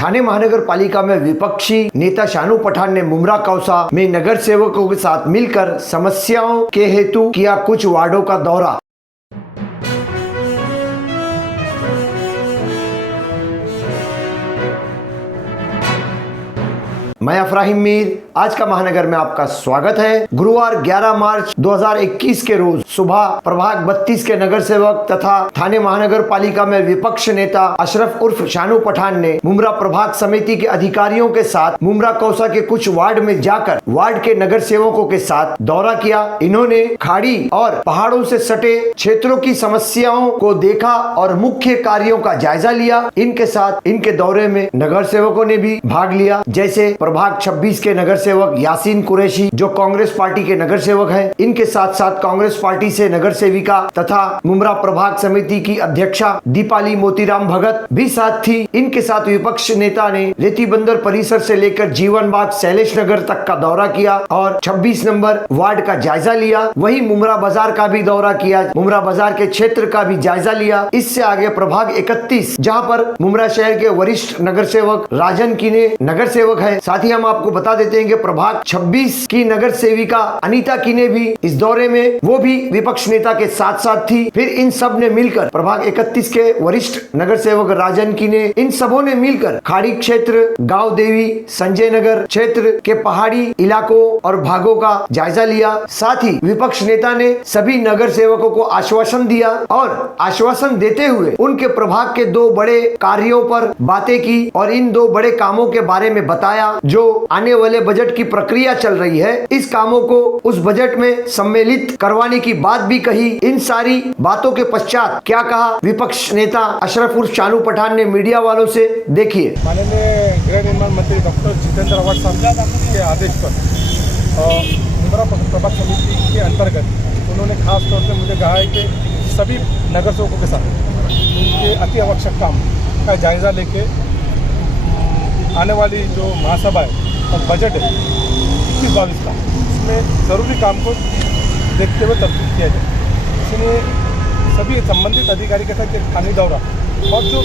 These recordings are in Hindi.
थाने महानगर पालिका में विपक्षी नेता शानू पठान ने मुमरा कौसा में नगर सेवकों के साथ मिलकर समस्याओं के हेतु किया कुछ वार्डों का दौरा। मैं अफराहिम मीर, आज का महानगर में आपका स्वागत है। गुरुवार 11 मार्च 2021 के रोज सुबह प्रभाग 32 के नगर सेवक तथा थाने महानगर पालिका में विपक्ष नेता अशरफ उर्फ शानू पठान ने मुमरा प्रभाग समिति के अधिकारियों के साथ मुमरा कौसा के कुछ वार्ड में जाकर वार्ड के नगर सेवकों के साथ दौरा किया। इन्होंने खाड़ी और पहाड़ों से सटे क्षेत्रों की समस्याओं को देखा और मुख्य कार्यों का जायजा लिया। इनके साथ इनके दौरे में नगर सेवकों ने भी भाग लिया, जैसे प्रभाग 26 के नगर सेवक यासीन कुरैशी जो कांग्रेस पार्टी के नगर सेवक हैं। इनके साथ साथ कांग्रेस पार्टी से नगर सेविका तथा मुमरा प्रभाग समिति की अध्यक्षा दीपाली मोतीराम भगत भी साथ थी। इनके साथ विपक्ष नेता ने रेती बंदर परिसर से लेकर जीवन बाग शैलेश नगर तक का दौरा किया और 26 नंबर वार्ड का जायजा लिया। वहीं मुमरा बाजार का भी दौरा किया, मुमरा बाजार के क्षेत्र का भी जायजा लिया। इससे आगे प्रभाग 31 जहां पर मुमरा शहर के वरिष्ठ नगर सेवक राजन कीने नगर सेवक है। साथ ही हम आपको बता देते हैं कि प्रभाग 26 की नगर सेविका अनीता कीने भी इस दौरे में वो भी विपक्ष नेता के साथ साथ थी। फिर इन सब ने मिलकर प्रभाग 31 के वरिष्ठ नगर सेवक राजन कीने, इन सबों ने मिलकर खाड़ी क्षेत्र, गांव देवी, संजय नगर क्षेत्र के पहाड़ी इलाकों और भागों का जायजा लिया। साथ ही विपक्ष नेता ने सभी नगर सेवकों को आश्वासन दिया और आश्वासन देते हुए उनके प्रभाग के 2 बड़े कार्यों पर बातें की और इन 2 बड़े कामों के बारे में बताया जो आने वाले बजट की प्रक्रिया चल रही है। इस कामों को उस बजट में सम्मिलित करवाने की बात भी कही। इन सारी बातों के पश्चात क्या कहा विपक्ष नेता अशरफ उर्फ शानू पठान ने मीडिया वालों से, देखिए। माननीय गृह निर्माण मंत्री डॉक्टर जितेंद्र आवाड साहब के आदेश पर मुमरा प्रभाग समिति के अंतर्गत उन्होंने खास तौर से मुझे कहा है कि सभी नगर सेवकों के साथ उनके अति आवश्यक काम का जायजा लेके आने वाली जो महासभा है और बजट है 21-22 का, इसमें ज़रूरी काम को देखते हुए तरतीब किया जाए। इसलिए सभी संबंधित अधिकारी के साथ एक स्थानीय दौरा और जो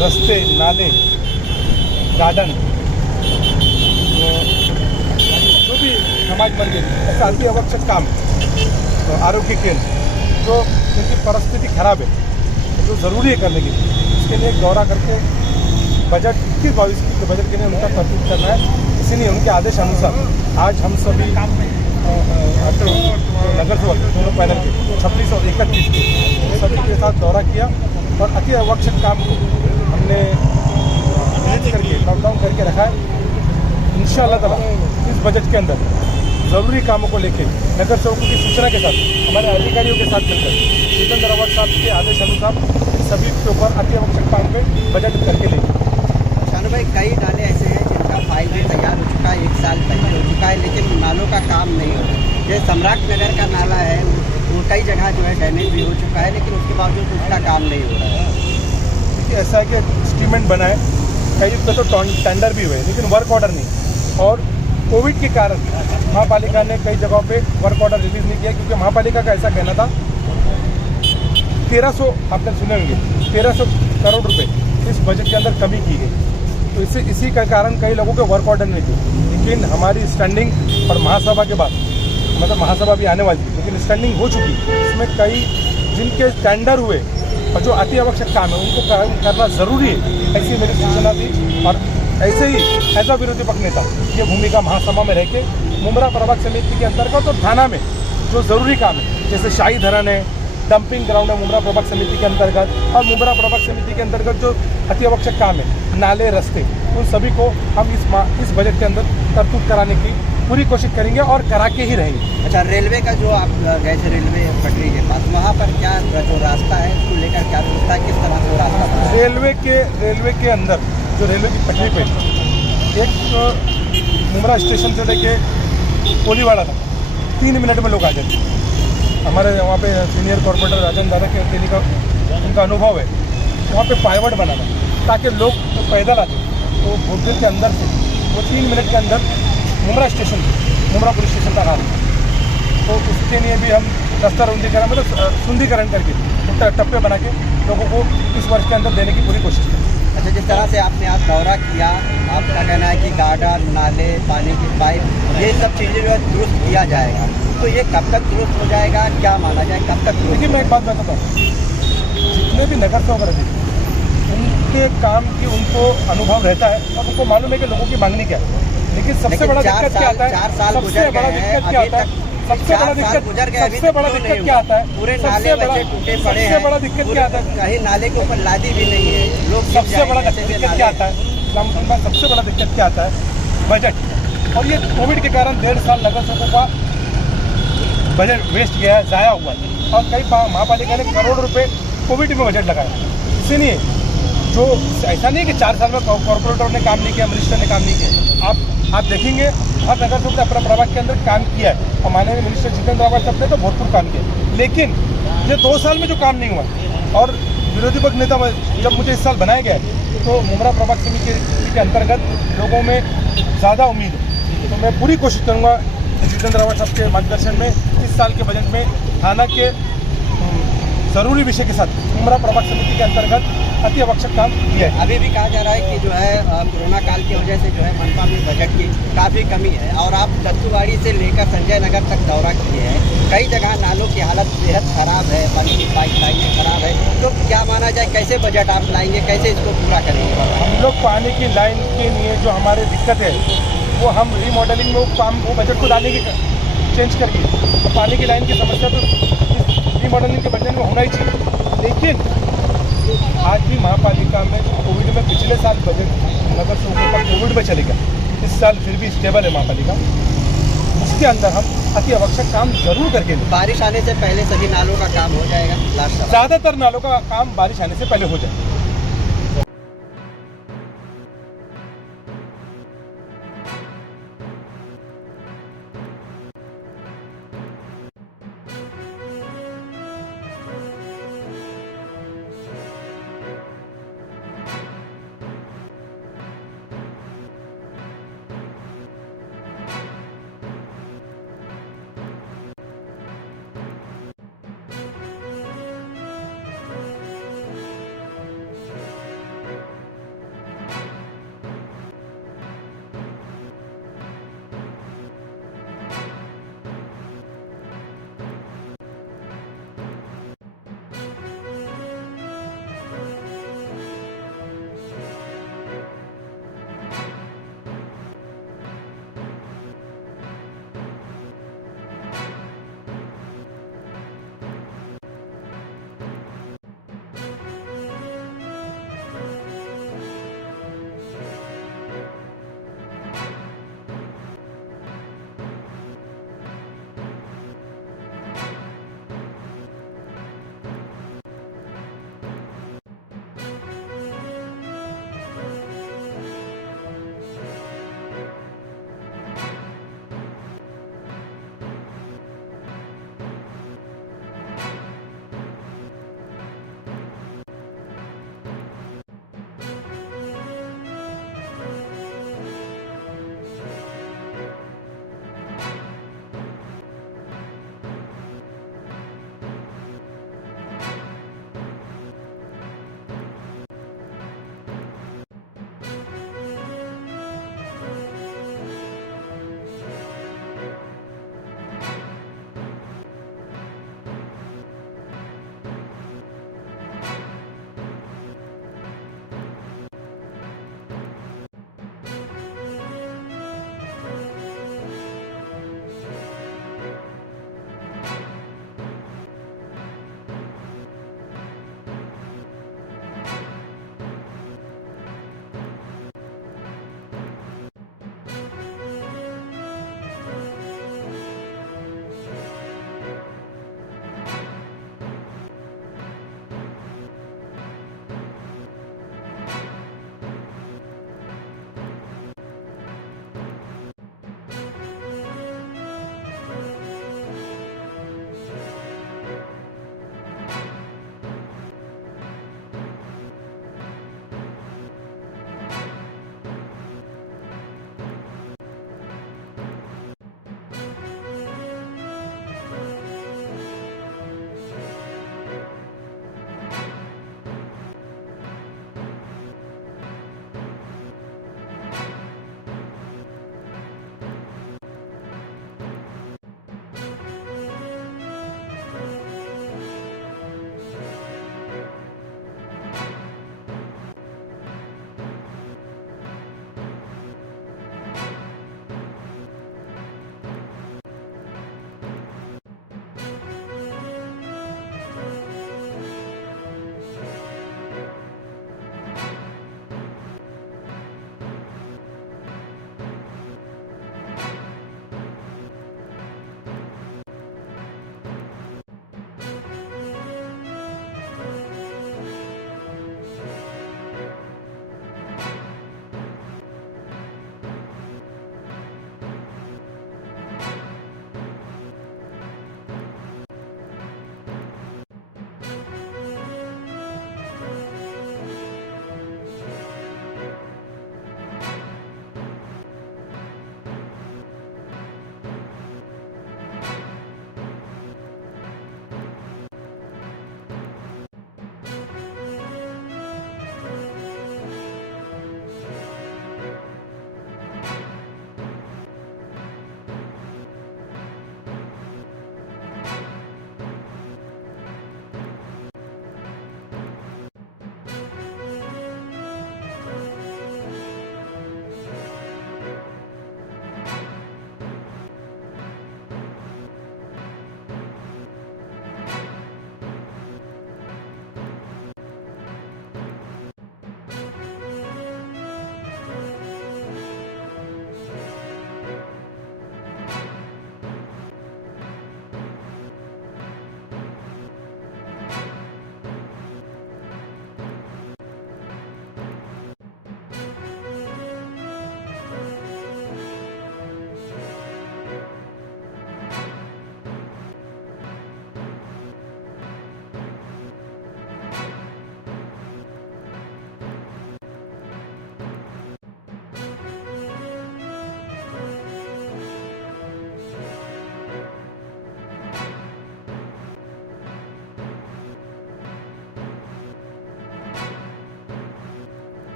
रास्ते, नाले, गार्डन, जो भी समाज मंदिर ऐसा अति आवश्यक काम, तो आरोग्य केंद्र जो जिनकी परिस्थिति खराब है, जो ज़रूरी है करने के लिए, इसके लिए एक दौरा करके बजट 21-22 के बजट के लिए उनका तरतीब करना है। इसीलिए उनके आदेश अनुसार आज हम सभी नगर सेवक दोनों पैनल के 26 और 31 के सभी के साथ दौरा किया और अति आवश्यक काम को हमने करके नोट डाउन करके रखा है। इंशाअल्लाह ताला इस बजट के अंदर ज़रूरी कामों को लेकर नगर सेवकों की सूचना के साथ हमारे अधिकारियों के साथ मिलकर जितेंद्र आवाड साहब के आदेश अनुसार सभी के ऊपर अति आवश्यक काम पे बजट करके लेंगे। शानू भाई, कई नाले ऐसे हैं जिनका फाइल भी तैयार हो चुका है, 1 साल पहले हो चुका है, लेकिन नालों का काम नहीं हो रहा है। जैसे सम्राट नगर का नाला है वो कई जगह जो है डैमेज भी हो चुका है, लेकिन उसके बावजूद उसका काम नहीं हो रहा है। देखिए, ऐसा है कि एस्टीमेट बना है, कई पे तो टेंडर भी हुए लेकिन वर्क ऑर्डर नहीं, और कोविड के कारण महापालिका ने कई जगहों पे वर्क ऑर्डर रिलीज नहीं किया, क्योंकि महापालिका का ऐसा कहना था 1300, आपने सुने होंगे 1300 करोड़ रुपए इस बजट के अंदर कमी की गई, तो इसी का कारण कई लोगों के वर्क ऑर्डर नहीं थे। लेकिन हमारी स्टैंडिंग और महासभा के बाद, मतलब महासभा भी आने वाली थी लेकिन स्टैंडिंग हो चुकी, इसमें कई जिनके टेंडर हुए और जो अति आवश्यक काम है उनको करना ज़रूरी है, ऐसी मेरी सूचना थी। और ऐसे ही एज अ विरोधी पक्ष नेता ये भूमिका महासभा में रह के मुमरा प्रभाग समिति के अंतर्गत और थाना में जो ज़रूरी काम है, जैसे शाही धरन है, डंपिंग ग्राउंड है मुमरा प्रभाग समिति के अंतर्गत, और मुमरा प्रभाग समिति के अंतर्गत जो अति आवश्यक काम है, नाले, रास्ते, उन सभी को हम इस बजट के अंदर तरतूब कराने की पूरी कोशिश करेंगे और करा के ही रहेंगे। अच्छा, रेलवे का जो आप गए थे रेलवे पटरी के पास, वहाँ पर क्या जो रास्ता है उसको लेकर क्या व्यवस्था, किस तरह से रास्ता बना है? रेलवे के अंदर जो रेलवे की पटरी पे एक मुमरा स्टेशन से लेके कोलीवाड़ा तक 3 मिनट में लोग आ जाते हैं। हमारे वहाँ पे सीनियर कॉर्पोरेटर राजन दादा के अकेले का उनका अनुभव है, वहाँ पे पाइवट बनाना ताकि लोग जो पैदल आते तो भोजपुर के अंदर से वो 3 मिनट के अंदर Mumbra station, Mumbra police station तक आ रहे, तो उसके लिए भी हम रास्ता रुंदीकरण, मतलब सुंदरीकरण करके टप्पे बना के लोगों को इस वर्ष के अंदर देने की पूरी कोशिश करें। अच्छा, जिस तरह से आपने आज दौरा किया, आपका कहना है कि गार्डन, नाले, पानी की पाइप, ये सब चीज़ें जो है दुरुस्त किया जाएगा, तो ये कब तक दुरुस्त हो जाएगा, क्या माना जाए, कब तक दुरुस्त? देखिए, मैं एक बात बताता हूँ, जितने भी नगर सेवक रहते उनके काम की उनको अनुभव रहता है और उनको मालूम है कि लोगों की मांगनी क्या है। लेकिन सबसे बड़ा दिक्कत क्या आता है, 4 साल सबसे गुजर बड़ा गए हैं, दिक्कत क्या अभी आता है, तक सबसे बड़ा दिक्कत सबसे बड़ा दिक्कत क्या आता है, पूरे सबसे नाले बड़ा वैसे टूटे पड़े हैं, सबसे बड़ा दिक्कत क्या आता है, कहीं नाले के ऊपर लादी भी नहीं है, लोग सबसे बड़ा दिक्कत क्या आता है, सबसे बड़ा दिक्कत क्या आता है, बजट। और ये कोविड के कारण 1.5 साल नगर सेवकों का बजट वेस्ट गया है, ज़ाया हुआ है। और कई महापालिका ने करोड़ रुपए कोविड में बजट लगाया। इसीलिए जो ऐसा नहीं है कि 4 साल में कॉर्पोरेटर ने काम नहीं किया, मिनिस्टर ने काम नहीं किया। आप देखेंगे हर नगर सेवक ने अपना प्रभाग के अंदर काम किया है और माननीय मिनिस्टर जितेंद्र रावत साहब ने तो भरपूर काम किया। लेकिन ये 2 साल में जो काम नहीं हुआ, और विरोधी पक्ष नेता जब मुझे इस साल बनाया गया तो मुमरा प्रभाग समिति के अंतर्गत लोगों में ज़्यादा उम्मीद है। तो मैं पूरी कोशिश करूँगा जितेंद्र रावत साहब के मार्गदर्शन में इस साल के बजट में थाना के जरूरी विषय के साथ मुमरा प्रभाग समिति के अंतर्गत अति आवश्यक काम किया है। अभी भी कहा जा रहा है कि जो है कोरोना काल की वजह से जो है मनपा में बजट की काफ़ी कमी है, और आप दत्तूवाड़ी से लेकर संजय नगर तक दौरा किए हैं, कई जगह नालों की हालत बेहद खराब है, पानी की पाइप लाइनें खराब है, तो क्या माना जाए, कैसे बजट आप लाएंगे, कैसे इसको पूरा करेंगे? हम लोग पानी की लाइन के लिए जो हमारे दिक्कत है वो हम रीमॉडलिंग में वो बजट को डालेंगे, चेंज करके। तो पानी की लाइन की समस्या तो रीमॉडलिंग के बजट में होना ही चाहिए। लेकिन आज भी महापालिका में कोविड में पिछले साल बजट नगर सेवकों का कोविड में चलेगा, इस साल फिर भी स्टेबल है महापालिका, उसके अंदर हम अति आवश्यक काम जरूर करके लें। बारिश आने से पहले सभी नालों का काम हो जाएगा, लास्ट सवाल। ज़्यादातर नालों का काम बारिश आने से पहले हो जाए।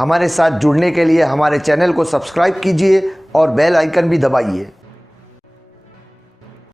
हमारे साथ जुड़ने के लिए हमारे चैनल को सब्सक्राइब कीजिए और बेल आइकन भी दबाइए।